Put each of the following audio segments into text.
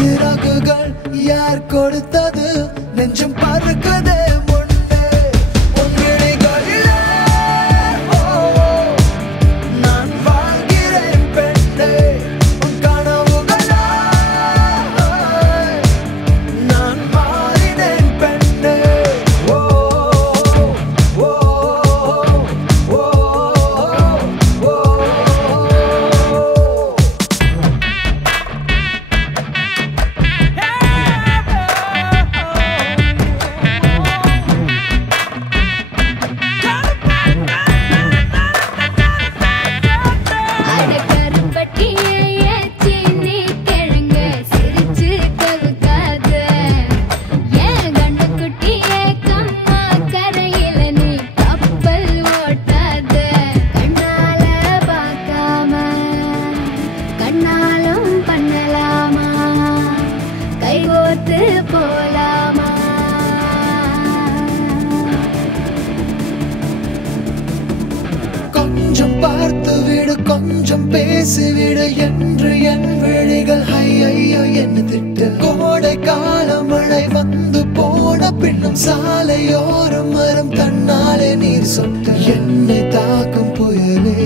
சிறகுகள் யார் கொடுத்தது நெஞ்சம் பறக்குதே முன்னே உன் விழிகளிலே நான் வாழ்கிறேன் பெண்ணே உன் கனவுகளா நான் மாறினேன் பெண்ணே கொஞ்சம் பார்த்து விடு கொஞ்சம் பேசிவிடு என்று என் விழிகள் ஐயோ என்ன திட்டு கோடை கால மழை வந்து போன பின்னும் சாலையோரம் மரம் தன்னாலே நீர் சொட்டு என்னை தாக்கும் புயலே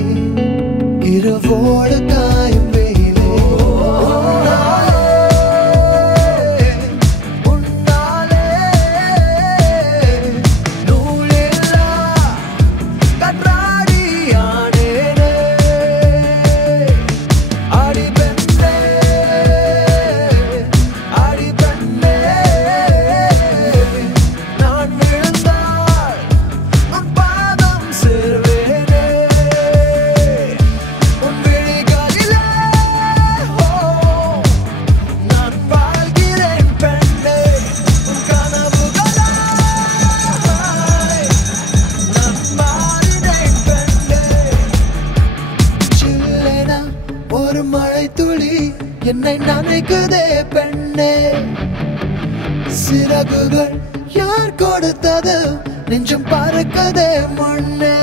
இரவோடு காயும் வெயிலே ஒரு மழை துளி என்னை நனைக்குதே பெண்ணே சிறகுகள் யார் கொடுத்தது நெஞ்சம் பறக்குதே முன்னே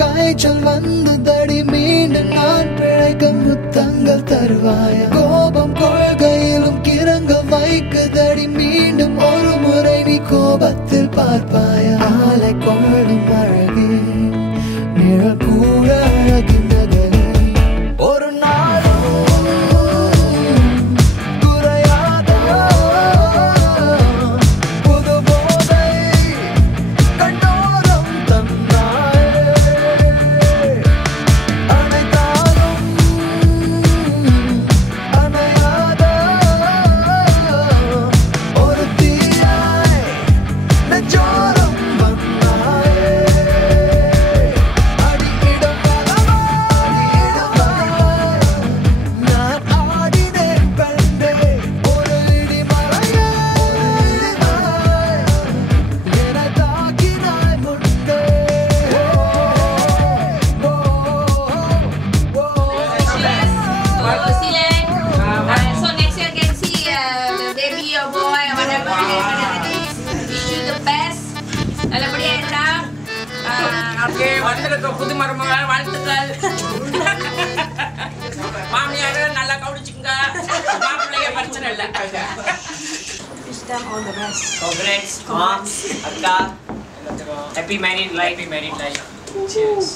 காய்ச்சல் வந்து தடி மீண்டும் நான் பிழைக்க முத்தங்கள் தருவாய கோபம் கொள்கையிலும் கிறங்க வைக்க தடி மீண்டும் ஒரு முறை நீ கோபத்தில் பார்ப்பாய ஆலை கொள்ளும் அழகே நிழல் கூட அழகின் நகலே ஒரு நாளும் குறையாத புது போதை கண்டோரம் தந்தாய் புது மருமகள் வாழ்த்துக்கள் மாமியார் நல்லா கவனிச்சுங்க மாப்பிள்ளைய பிரச்சனை இல்லை all the best. Congrats, mom, akka. Happy married life. Happy married life. Cheers.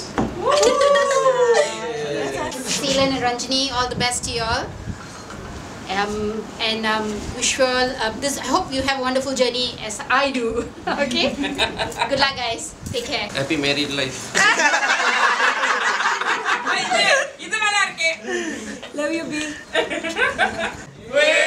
Seelan and Ranjini, all the best to you all. And wish you all this. I hope you have a wonderful journey as I do. Okay. Good luck, guys. Take care. Happy married life. இது நல்லா இருக்கு. Love you, B. Wait!